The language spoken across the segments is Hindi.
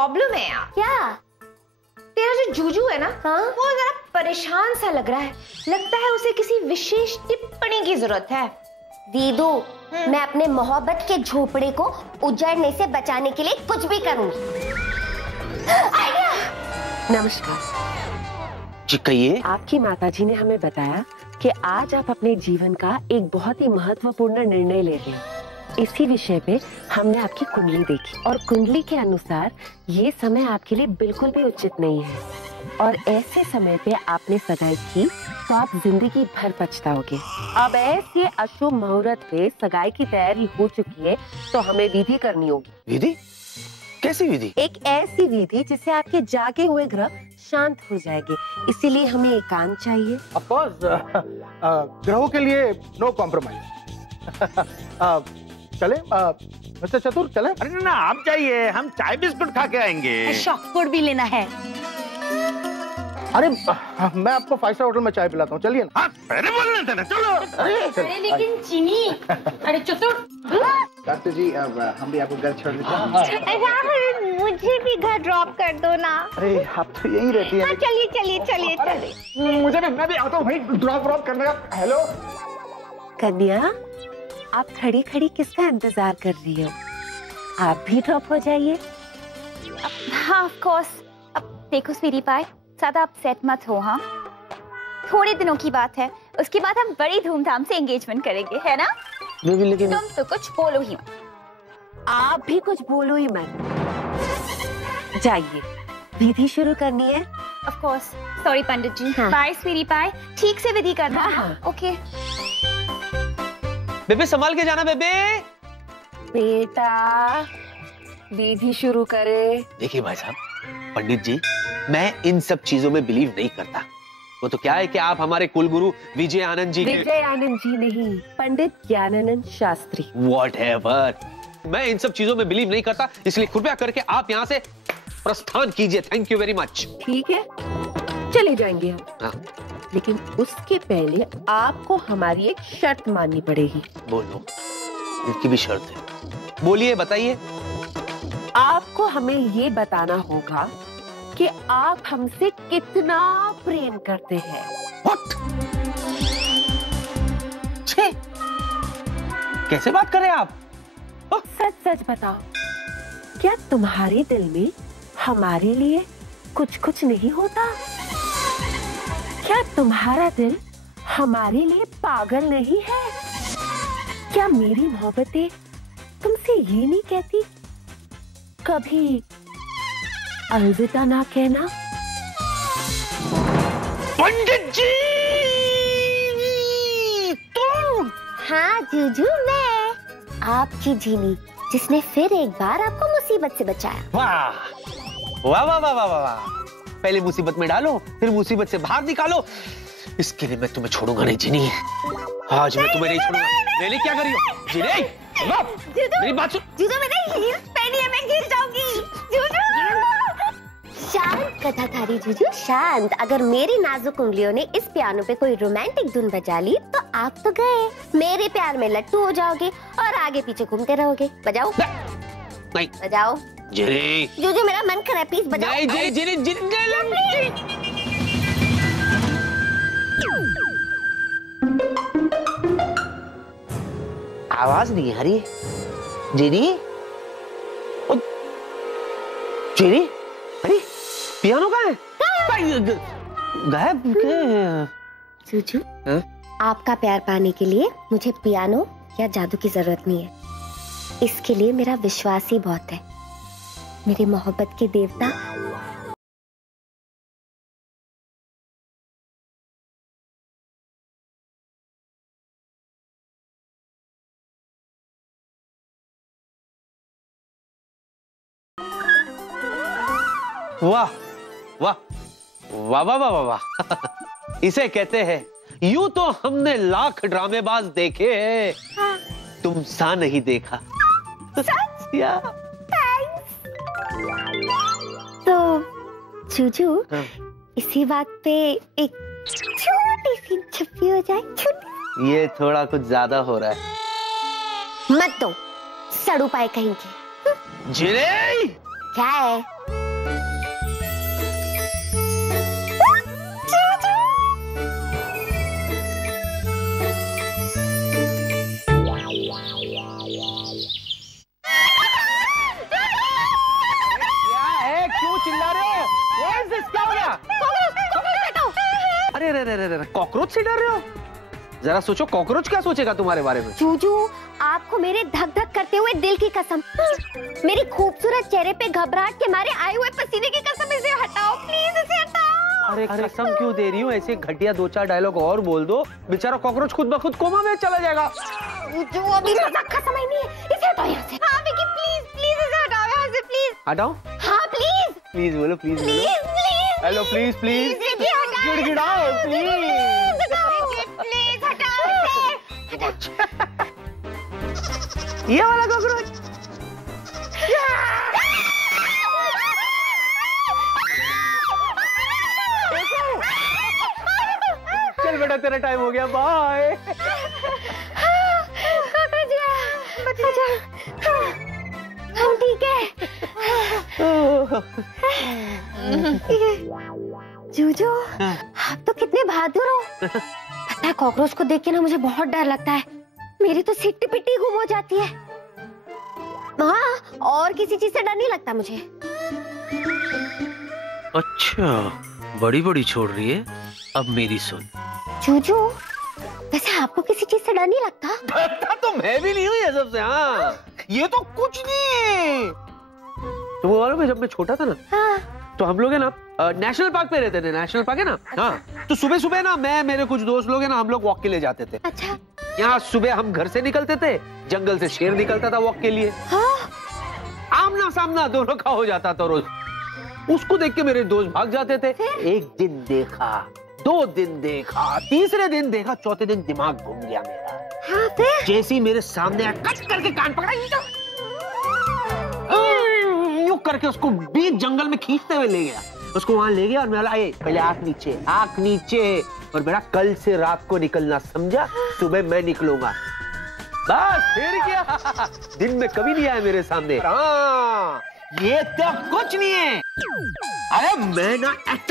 प्रॉब्लम है यार। क्या? तेरा जो जूजू है ना, हाँ? वो जरा परेशान सा लग रहा है। लगता है उसे किसी विशेष टिप्पणी की जरूरत है। दीदू, मैं अपने मोहब्बत के झोपड़े को उजड़ने से बचाने के लिए कुछ भी करूंगी। आइडिया। नमस्कार जी, कहिए। आपकी माताजी ने हमें बताया कि आज आप अपने जीवन का एक बहुत ही महत्वपूर्ण निर्णय ले रहे हैं। इसी विषय पे हमने आपकी कुंडली देखी और कुंडली के अनुसार ये समय आपके लिए बिल्कुल भी उचित नहीं है और ऐसे समय पे आपने सगाई की तो आप जिंदगी भर पछताओगे। अब ऐसे अशुभ मुहूर्त पे सगाई की तैयारी हो चुकी है तो हमें विधि करनी होगी। विधि? कैसी विधि? एक ऐसी विधि जिससे आपके जागे हुए ग्रह शांत हो जाएंगे, इसीलिए हमें एकांत चाहिए। ऑफ कोर्स, ग्रहों के लिए नो कॉम्प्रोमाइज। चले मिस्टर चतुर, चले? अरे ना, आप जाइए, हम चाय बिस्कुट खा के आएंगे। शॉर्ट फूड भी लेना है। अरे मैं आपको 5 स्टार होटल में चाय पिलाता हूँ, चलिए ना। हाँ, पहले बोलना था ना, चलो। अरे लेकिन चीनी। अरे चतुर। डॉक्टर जी, अब हम भी आपको घर छोड़ देते हैं। मुझे भी घर ड्रॉप कर दो ना। अरे आप तो यहीं रहती हैं। चलिए चलिए चलिए चलिए। मुझे भी, मैं भी आता हूँ भाई, ड्रॉप करने का। हेलो कन्या, आप खड़ी खड़ी किसका इंतजार कर रही हो? आप भी ड्रॉप हो जाइए। हाँ ऑफ कोर्स। अब देखो स्वीटी पाई, ज्यादा अपसेट मत हो। हाँ, थोड़े दिनों की बात है, उसके बाद हम बड़ी धूमधाम से एंगेजमेंट करेंगे, है ना? लेकिन तुम तो कुछ बोलो ही मत। आप भी कुछ बोलो ही मत। जाइए, विधि शुरू करनी है। Of course. सॉरी पंडित जी। हाँ। बाय स्वीटी पाई, ठीक से विधि करना। हाँ। ओके। बेबे संभाल के जाना बेबे। बेटा, विधि शुरू करे। देखिए भाई साहब, पंडित जी, मैं इन सब चीजों में बिलीव नहीं करता। वो तो क्या है कि आप हमारे कुलगुरु विजय आनंद जी। विजय आनंद जी नहीं, पंडित ज्ञानानंद शास्त्री। व्हाटएवर, मैं इन सब चीजों में बिलीव नहीं करता, इसलिए कृपया करके आप यहाँ से प्रस्थान कीजिए। Thank you very much. ठीक है, चले जाएंगे हम। हाँ। लेकिन उसके पहले आपको हमारी एक शर्त माननी पड़ेगी। बोलो, इनकी भी शर्त है। बोलिए, बताइए। आपको हमें ये बताना होगा कि आप हमसे कितना प्रेम करते हैं। What? छे, कैसे बात कर रहे हैं आप? सच सच बताओ, क्या तुम्हारे दिल में हमारे लिए कुछ कुछ नहीं होता? क्या तुम्हारा दिल हमारे लिए पागल नहीं है? क्या मेरी मोहब्बतें तुमसे ये नहीं कहती कभी अलविदा ना कहना? पंडित जी, तुम? हाँ जीजू, मैं आपकी जीनी जिसने फिर एक बार आपको मुसीबत से बचाया। वाह वाह वाह वाह वाह वाह। पहले मुसीबत में डालो, फिर मुसीबत से बाहर निकालो। इसके लिए मैं तुम्हें छोड़ूंगा नहीं जिनी। आज मैं तुम्हें नहीं छोड़ूंगा। मेरे लिए क्या करी हो जिनी? मेरी बात सुन। जूजू, मैंने हील्स पहनी है, मैं गिर जाऊंगी। जूजू। शांत कथाधारी जीजू, शांत। अगर मेरी नाजुक उंगलियों ने इस पियानो पे कोई रोमांटिक धुन बजा ली तो आप तो गए। मेरे प्यार में लट्टू हो जाओगे और आगे पीछे घूमते रहोगे। बजाओ। नहीं बजाओ। जिनी। जूजू, मेरा मन कर रहा है, प्लीज बजाओ। नहीं जिनी जिनी। आवाज नहीं आ रही है। जिनी, जिनी, अरे पियानो कहाँ है? गायब के? जूजू, आपका प्यार पाने के लिए मुझे पियानो या जादू की जरूरत नहीं है। इसके लिए मेरा विश्वास ही बहुत है। मेरी मोहब्बत के देवता वाह वाह वाह वाह वाह वाह। इसे कहते हैं, यूं तो हमने लाख ड्रामेबाज देखे हैं, हाँ। तुम सा नहीं देखा। सच? या तो जूजू, हाँ। इसी बात पे एक छोटी सी छुप्पी हो जाए। छोटी। ये थोड़ा कुछ ज्यादा हो रहा है। मत दो, सड़ू पाए कहीं के। जिने, क्या है? अरे कॉकरोच से डर रहे हो? जरा सोचो कॉकरोच क्या सोचेगा तुम्हारे बारे में। जूजू, आपको मेरे धक धक करते हुए दिल की कसम, मेरी खूबसूरत चेहरे पे घबराहट के मारे आए हुए पसीने की कसम, इसे हटाओ प्लीज, इसे हटाओ। अरे कसम क्यों दे रही हूँ? ऐसे घटिया 2-4 डायलॉग और बोल दो, बेचारा कॉकरोच खुद ब खुद कोमा में चला जाएगा। जूजू, अभी मजाक का समय नहीं है, इसे हटाओ यहाँ से। हाँ विकी, प्लीज प्लीज इसे हटाओ यहाँ से, प्लीज। हटाओ? हाँ प्लीज। प्लीज बोलो, प्लीज बोलो। प्लीज हेलो, प्लीज प्लीज गिड़गिड़ाओ प्लीज। प्लीज हटाओ इसे। ये वाला कॉकरोच। चल बेटा, तेरा टाइम हो गया, बाय। हम ठीक है। जूजू, आप तो कितने बहादुर हो। पता है, कॉकरोच को देख के ना मुझे बहुत डर लगता है, मेरी तो सिट्टी पिट्टी गुम हो जाती है। हाँ, और किसी चीज से डर नहीं लगता मुझे। अच्छा, बड़ी बड़ी छोड़ रही है, अब मेरी सुन। जूजू, वैसे आपको किसी चीज से डर नहीं लगता? डरता तो मैं भी नहीं हूँ ये सबसे। हाँ, ये तो कुछ नहीं है। तुम्हें मालूम है, जब मैं छोटा था ना, हाँ। तो हम लोग है ना नेशनल पार्क पे रहते थे। नेशनल पार्क है ना। अच्छा। हाँ, तो सुबह सुबह ना मैं, मेरे कुछ दोस्त लोग है ना, हम लोग वॉक के लिए जाते थे। अच्छा। यहाँ सुबह हम घर से निकलते थे, जंगल से शेर निकलता था वॉक के लिए। हाँ? आमना सामना दोनों का हो जाता था रोज। उसको देख के मेरे दोस्त भाग जाते थे। एक दिन देखा, 2 दिन देखा, तीसरे दिन देखा, चौथे दिन दिमाग घूम गया मेरा। हाँ, फिर? जैसे ही मेरे सामने आया, कट करके कान पकड़ा, यूं करके उसको बीच जंगल में खींचते हुए ले गया। उसको वहां ले गया और मैं बोला, पहले आंख नीचे, आंख नीचे। और बेटा, कल से रात को निकलना, समझा? सुबह मैं निकलूंगा। बस फिर क्या, दिन में कभी नहीं आया मेरे सामने। हाँ, ये तो कुछ नहीं है। अरे मैं ना एट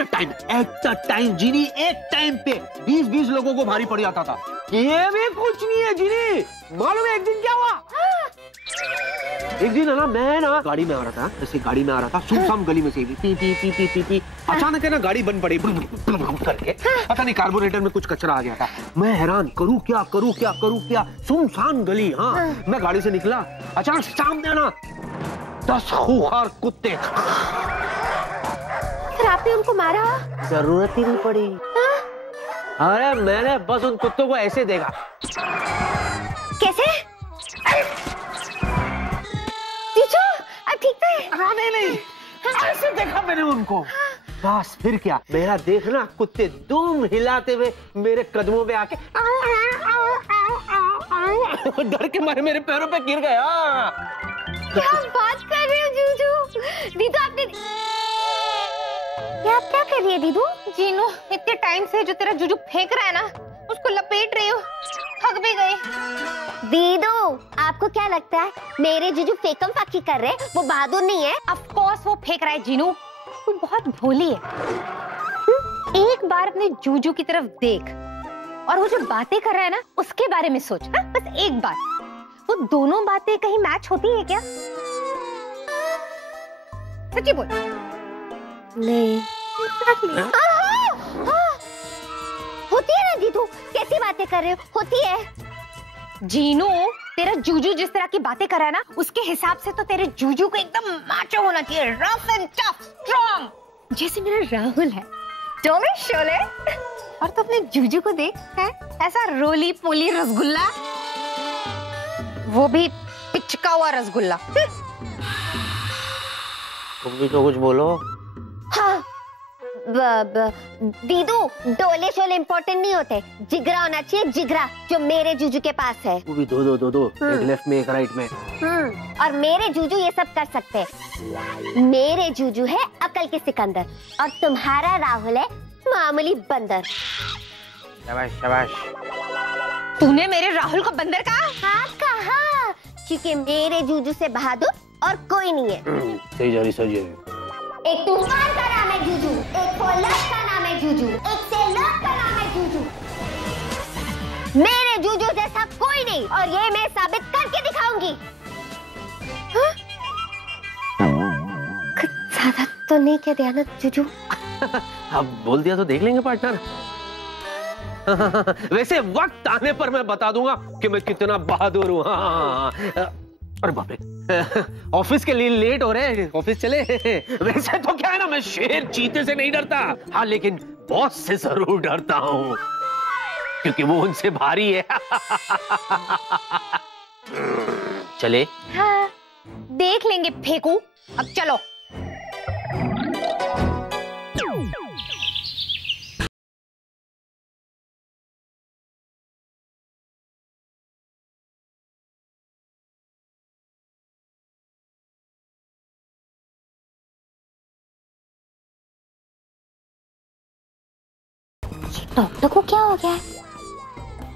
अ टाइम जीनी, एक टाइम पे 20-20 लोगों को भारी पड़ जाता था। ये भी कुछ नहीं है जीनी। मालूम है एक दिन क्या हुआ? एक दिन है ना, मैं ना गाड़ी में आ रहा था, ऐसे गाड़ी में आ रहा था, सुनसान गली में से P P P P P P. अचानक है ना गाड़ी बंद पड़ी करके, पता नहीं कार्बोरेटर में कुछ कचरा आ गया था। मैं हैरान, करूं क्या करूं क्या करूं क्या, सुनसान गली। हाँ, मैं गाड़ी से निकला, अचानक सामने ना 10 खूंखार कुत्ते। फिर आपने उनको मारा? जरूरत ही नहीं पड़ी। अरे मैंने बस उन कुत्तों को ऐसे देखा। कैसे? जीजू, अब ठीक है? नहीं, ऐसे देखा मैंने उनको। बस फिर क्या, मेरा देखना, कुत्ते दुम हिलाते हुए मेरे कदमों पे आके डर के मारे मेरे पैरों पे गिर गया। क्या बात कर रहे हो जीजू? दीदू, आपने ये आप क्या कर रही है दीदू? जीनू, इतने टाइम से जो तेरा जूजू फेंक रहा है ना, उसको लपेट रही हूँ, थक भी गई। दीदू, आपको क्या लगता है मेरे जीजू फेकम फाकी कर रहे हैं, वो बहादुर नहीं है? ऑफ कोर्स वो फेंक रहा है जीनू, तू बहुत भोली है। एक बार अपने जूजू की तरफ देख और वो जो बातें कर रहा है ना, उसके बारे में सोच। हा? बस एक बार, वो दोनों बातें कहीं मैच होती है क्या? सच्ची बोल। नहीं। होती है ना दीदू, कैसी बातें कर रहे हो? होती है। जीनू, तेरा जूजू जिस तरह की बातें कर रहा है ना, उसके हिसाब से तो तेरे जूजू को एकदम माचो होना चाहिए, रफ एंड टफ, स्ट्रॉन्ग, जैसे मेरा राहुल है, डोले शोले। और तो अपने जूजू को देख, है ऐसा रोली पोली रसगुल्ला, वो भी पिचका हुआ रसगुल्ला। तुम भी तो कुछ बोलो। हाँ, दीदू, डोले शोले इम्पोर्टेंट नहीं होते, जिगरा होना चाहिए, जिगरा, जो मेरे जूजू के पास है। वो भी दो, एक लेफ्ट में एक राइट में। और मेरे जूजू ये सब कर सकते हैं। मेरे जूजू है अकल के सिकंदर और तुम्हारा राहुल है मामूली बंदर। शाबाश शाबाश। तूने मेरे राहुल को बंदर कहा? हाँ कहा, क्योंकि मेरे जूजू से बहादुर और कोई नहीं है। सही जा रही सही जा रही। एक तूफान का नाम है जूजू, एक फॉलोअर्स का नाम है जूजू, एक सेलर का नाम है जूजू। मेरे जूजू जैसा कोई नहीं, और ये मैं साबित करके दिखाऊंगी। हाँ? कुछ ज्यादा तो नहीं कह दिया ना जूजू? अब बोल दिया तो देख लेंगे पार्टनर। वैसे वक्त आने पर मैं बता दूंगा कि मैं कितना बहादुर हूँ। अरे बाप रे, ऑफिस के लिए लेट हो रहे हैं, ऑफिस चले। वैसे तो क्या है ना, मैं शेर चीते से नहीं डरता, हाँ लेकिन बॉस से जरूर डरता हूँ, क्योंकि वो उनसे भारी है। चले? हाँ, देख लेंगे फेंकू। अब चलो। डॉक्टर को क्या हो गया है?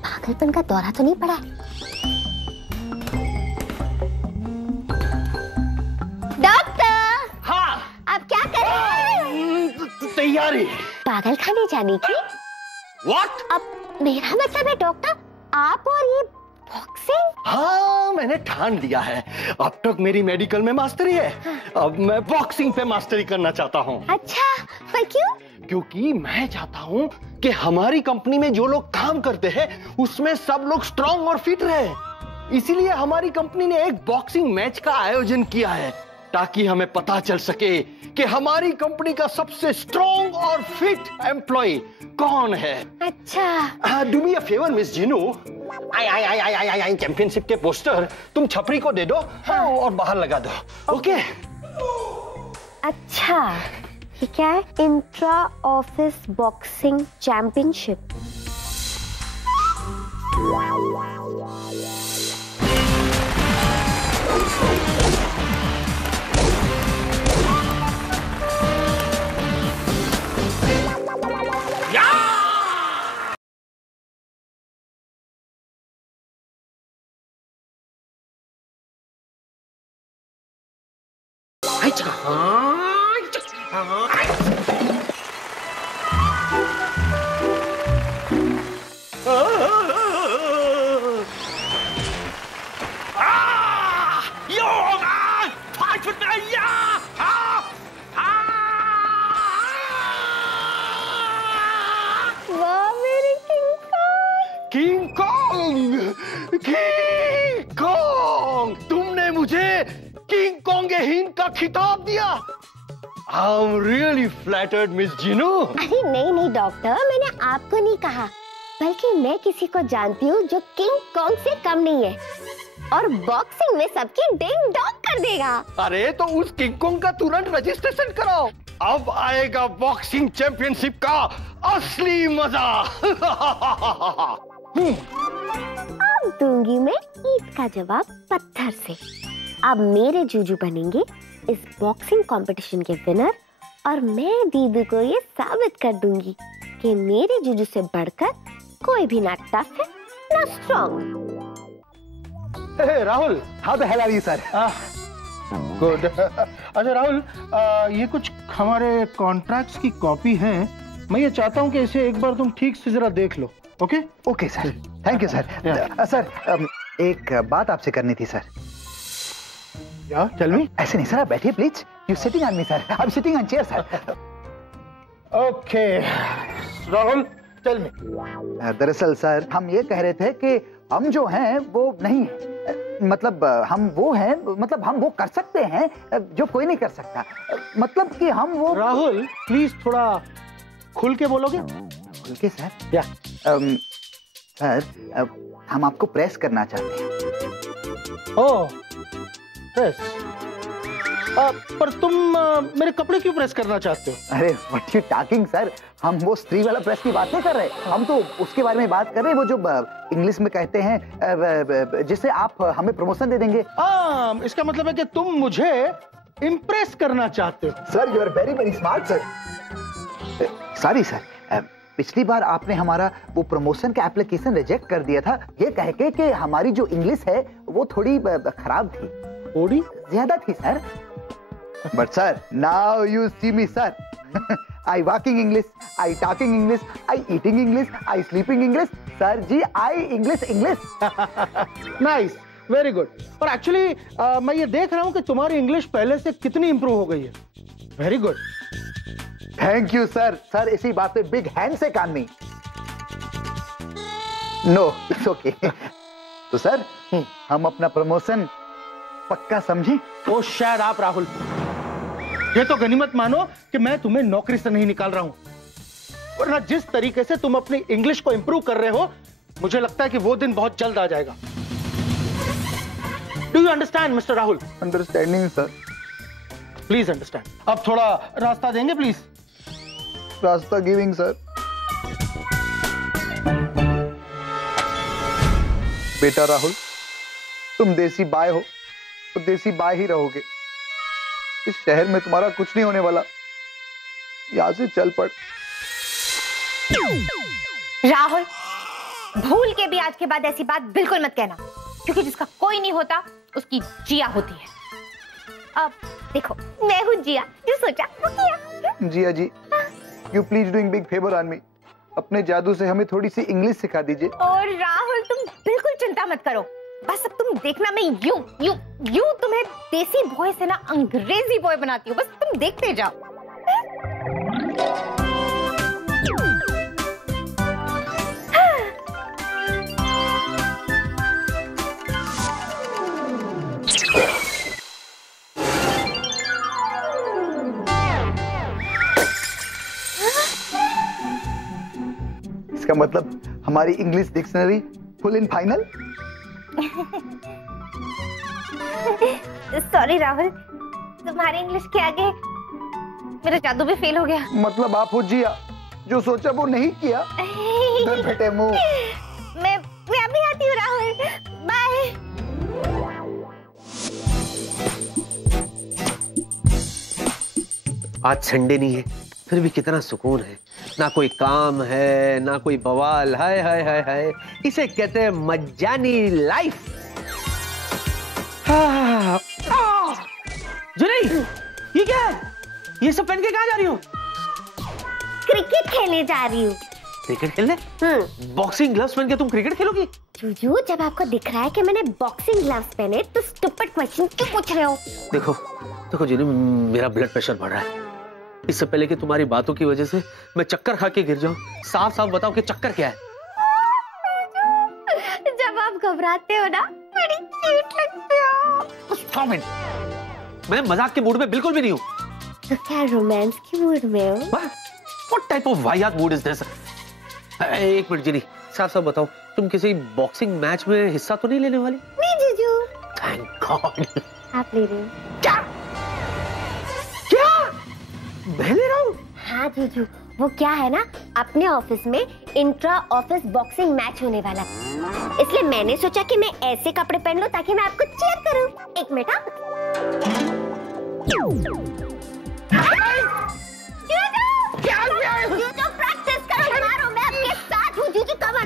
पागलपन का दौरा तो नहीं पड़ा? डॉक्टर! हाँ। आप क्या कर रहे हैं? तैयारी। पागल खाने जाने की? What? अब मेरा मतलब है डॉक्टर, आप और ये बॉक्सिंग? हाँ, मैंने ठान लिया है। अब तक मेरी मेडिकल में मास्टरी है, अब मैं बॉक्सिंग पे मास्टरी करना चाहता हूँ। अच्छा, पर क्यों? क्योंकि मैं चाहता हूँ कि हमारी कंपनी में जो लोग काम करते हैं उसमें सब लोग स्ट्रांग और फिट रहे। इसीलिए हमारी कंपनी ने एक बॉक्सिंग मैच का आयोजन किया है, ताकि हमें पता चल सके कि हमारी कंपनी का सबसे स्ट्रांग और फिट एम्प्लॉय कौन है। अच्छा। Do me a favour miss Jinu, I championship के पोस्टर तुम छपरी को दे दो, हाँ, और बाहर लगा दो। ओके? अच्छा, ये क्या है? Intra office boxing championship. King Kong, तुमने मुझे किंग कॉन्ग ए हिंद का खिताब दिया। I am really flattered miss Jinu. अरे नहीं डॉक्टर, मैंने आपको नहीं कहा, बल्कि मैं किसी को जानती हूँ जो किंग कॉन्ग से कम नहीं है और बॉक्सिंग में सबकी डिंग डॉग कर देगा। अरे तो उस किंग कॉन्ग का तुरंत रजिस्ट्रेशन कराओ, अब आएगा बॉक्सिंग चैंपियनशिप का असली मजा। अब दूंगी मैं ईंट का जवाब पत्थर से। अब मेरे जूजू बनेंगे इस बॉक्सिंग कंपटीशन के विनर, और मैं दीदी को ये साबित कर दूंगी कि मेरे जूजू से बढ़कर कोई भी ना टफ है ना strong. Rahul, how the hell are you sir? Good. अच्छा राहुल, ये कुछ हमारे कॉन्ट्रैक्ट्स की कॉपी हैं, मैं ये चाहता हूँ कि इसे एक बार तुम ठीक से जरा देख लो। Okay? Okay sir, thank you sir. Sir एक बात आपसे करनी थी सर। क्या? Tell me. ऐसे नहीं सर, आप बैठिए please. You sitting on me sir, I am sitting on chair sir. Okay Rahul, tell me. दरअसल सर हम ये कह रहे थे कि हम जो हैं वो नहीं है, मतलब हम वो हैं, मतलब हम वो कर सकते हैं जो कोई नहीं कर सकता, मतलब कि हम वो। राहुल प्लीज थोड़ा खुल के बोलोगे? खुल के सर? या सर हम आपको प्रेस करना चाहते हैं। ओह प्रेस? पर तुम मेरे कपड़े क्यों प्रेस करना चाहते हो? अरे व्हाट यू टॉकिंग सर, हम वो स्त्री वाला प्रेस की बात नहीं कर रहे, हम तो उसके बारे में बात कर रहे हैं, वो जो इंग्लिश में कहते हैं जिससे आप हमें प्रमोशन दे देंगे। इसका मतलब है कि तुम मुझे इम्प्रेस करना चाहते हो। Sir you are very very smart sir. Sorry sir, पिछली बार आपने हमारा वो प्रमोशन का एप्लीकेशन रिजेक्ट कर दिया था, ये कह के कि हमारी जो इंग्लिश है वो थोड़ी खराब थी। थोड़ी ज्यादा थी sir. But sir now you see me sir, I walking English, I talking English, I eating English, I sleeping English. Sir ji I English English. Nice, very good. और एक्चुअली मैं ये देख रहा हूँ कि तुम्हारी इंग्लिश पहले से कितनी इंप्रूव हो गई है। Very good. Thank you sir. Sir इसी बात पे बिग हैंड से कान नहीं। No it's okay. तो सर हम अपना प्रमोशन पक्का समझें? ओ शायद आप राहुल, ये तो गनीमत मानो कि मैं तुम्हें नौकरी से नहीं निकाल रहा हूं, वरना जिस तरीके से तुम अपनी इंग्लिश को इंप्रूव कर रहे हो, मुझे लगता है कि वो दिन बहुत जल्द आ जाएगा। Do you understand mister Rahul? Understanding sir. Please understand. अब थोड़ा रास्ता देंगे प्लीज? रास्ता गिविंग सर। बेटा राहुल, तुम देसी बाय हो तो देसी बाय ही रहोगे। इस शहर में तुम्हारा कुछ नहीं होने वाला, यहां से चल पड़। राहुल, भूल के भी आज के बाद ऐसी बात बिल्कुल मत कहना, क्योंकि जिसका कोई नहीं होता उसकी जिया होती है। अब देखो, मैं हूँ जिया, जो सोचा वो किया। Jiya ji, you please doing big favour on me. अपने जादू से हमें थोड़ी सी इंग्लिश सिखा दीजिए। और राहुल, तुम बिल्कुल चिंता मत करो, बस अब तुम देखना, मैं यूं तुम्हें देसी बॉय से ना अंग्रेजी बॉय बनाती हूँ, बस तुम देखते जाओ। इसका मतलब हमारी English dictionary full in final. Sorry Rahul, तुम्हारी इंग्लिश के आगे मेरा जादू भी फेल हो गया। मतलब आप हो जिया, जो सोचा वो नहीं किया। बेटे मुंह। मैं अभी आती हूँ राहुल, बाय। आज संडे नहीं है, फिर भी कितना सुकून है। ना कोई काम है, ना कोई बवाल। हाय हाय हाय हाय, इसे कहते हैं मजानी लाइफ। जुनैद, ये क्या है? ये सब पहन के कहाँ जा रही हो? क्रिकेट खेलने जा रही हूँ। क्रिकेट खेलने? बॉक्सिंग ग्लव्स पहन के तुम क्रिकेट खेलोगी? जूजू, जब आपको दिख रहा है कि मैंने बॉक्सिंग ग्लव्स पहने, तो स्टूपिड क्वेश्चन क्यों पूछ रहे हो? देखो देखो जिन्हें मेरा ब्लड प्रेशर बढ़ रहा है। इससे पहले कि तुम्हारी बातों की वजह से मैं चक्कर खा के गिर जाऊं, साफ साफ बताओ कि चक्कर क्या है? जब आप घबराते हो ना, बड़ी क्यूट लगते हो। Stop it! मैं मजाक के मूड में बिल्कुल भी नहीं हूँ। तो क्या रोमांस की मूड में हो? What type of वाहियात मूड is this? एक मिनट जिनी, साफ साफ बताओ, तुम किसी बॉक्सिंग मैच में हिस्सा तो नहीं लेने वाली? नहीं जीजू। Thank God! आप ले रहे हो? क्या? क्या? मैं ले रहा हूँ? हाँ जीजू, वो क्या है ना, अपने ऑफिस में इंट्रा ऑफिस बॉक्सिंग मैच होने वाला, इसलिए मैंने सोचा कि मैं ऐसे कपड़े पहन लूं ताकि मैं आपको चीयर करूं। एक मिनट। जीजू प्रैक्टिस करो, मारो, मैं आपके साथ हूँ। जीजू कम ऑन,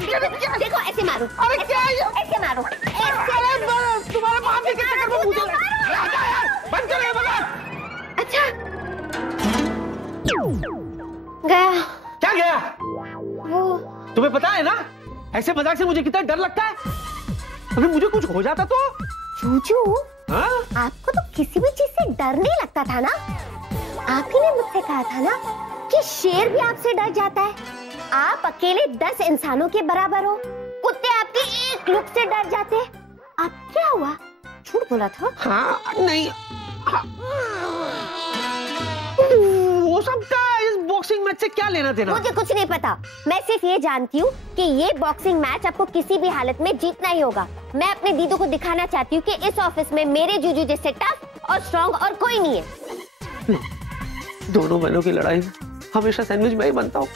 देखो ऐसे मारो। अरे क्या है? ऐसे मारो। तुम्हारे बाप के चक्कर में मुझे बंद करो ये मजाक। अच्छा गया। क्या गया? वो तुम्हें पता है ना, ऐसे मजाक से मुझे कितना डर लगता है। अगर मुझे कुछ हो जाता तो? जूजू, हाँ? आपको तो किसी भी चीज से डर नहीं लगता था ना? आप ही ने मुझसे कहा था ना कि शेर भी आपसे डर जाता है। आप अकेले 10 इंसानों के बराबर हो। कुत्ते आपके एक लुक से डर जाते हैं। अब क्या हुआ? झूठ बोला था? हाँ, नहीं। हाँ। वो सब का इस बॉक्सिंग मैच से क्या लेना देना? मुझे कुछ नहीं पता। मैं सिर्फ ये जानती हूँ कि ये बॉक्सिंग मैच आपको किसी भी हालत में जीतना ही होगा। मैं अपने दीदू को दिखाना चाहती हूँ कि इस ऑफिस में मेरे जूजू जैसे टफ और स्ट्रॉन्ग और कोई नहीं है। दोनों बहनों की लड़ाई में हमेशा सैंडविच मैं ही बनता हूँ।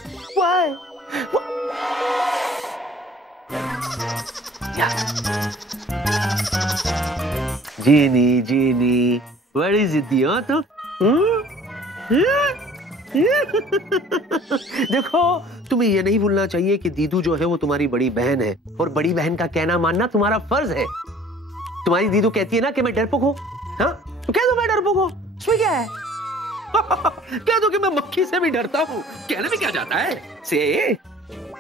जीनी जीनी, बड़ी जिद्दी हो तुम। देखो, तुम्हें ये नहीं भूलना चाहिए कि दीदू जो है वो तुम्हारी बड़ी बहन है, और बड़ी बहन का कहना मानना तुम्हारा फर्ज है। तुम्हारी दीदू कहती है ना कि मैं डरपोक हूँ, हाँ तो कह दो मैं डरपोक हूँ, इसमें क्या है? कह दो कि मैं मक्खी से भी डरता हूँ, कहने में क्या जाता है से।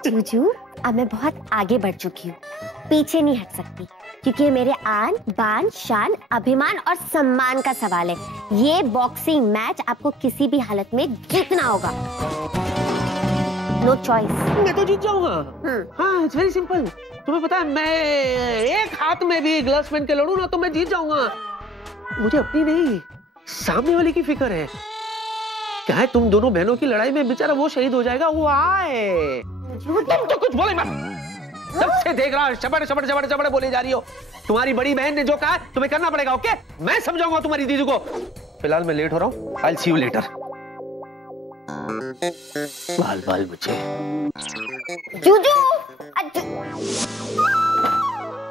जूजू अब मैं बहुत आगे बढ़ चुकी हूँ, पीछे नहीं हट सकती, क्योंकि मेरे आन बान शान अभिमान और सम्मान का सवाल है। ये बॉक्सिंग मैच आपको किसी भी हालत में जीतना होगा, नो चॉइस। मैं तो जीत जाऊंगा। हाँ इट्स वेरी सिंपल। तुम्हें पता है मैं एक हाथ में भी ग्लव्स पहन के लड़ूं ना तो मैं जीत जाऊंगा। मुझे अपनी नहीं सामने वाले की फिक्र है। क्या है तुम दोनों बहनों की लड़ाई में बेचारा वो शहीद हो जाएगा, वो आए। तुम तो कुछ बोले मत, सबसे देख रहा शबड़ शबड़ शबड़ शबड़ बोले जा रही हो। तुम्हारी बड़ी बहन ने जो कहा तुम्हें करना पड़ेगा, ओके? मैं समझाऊंगा तुम्हारी दीदी को। फिलहाल मैं लेट हो रहा हूँ, I will see you later. बाल बाल मुझे जूजू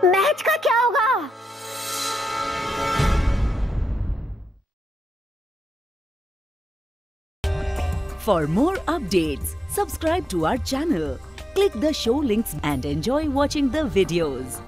मैच का क्या होगा? For more updates, subscribe to our channel, click the show links and enjoy watching the videos.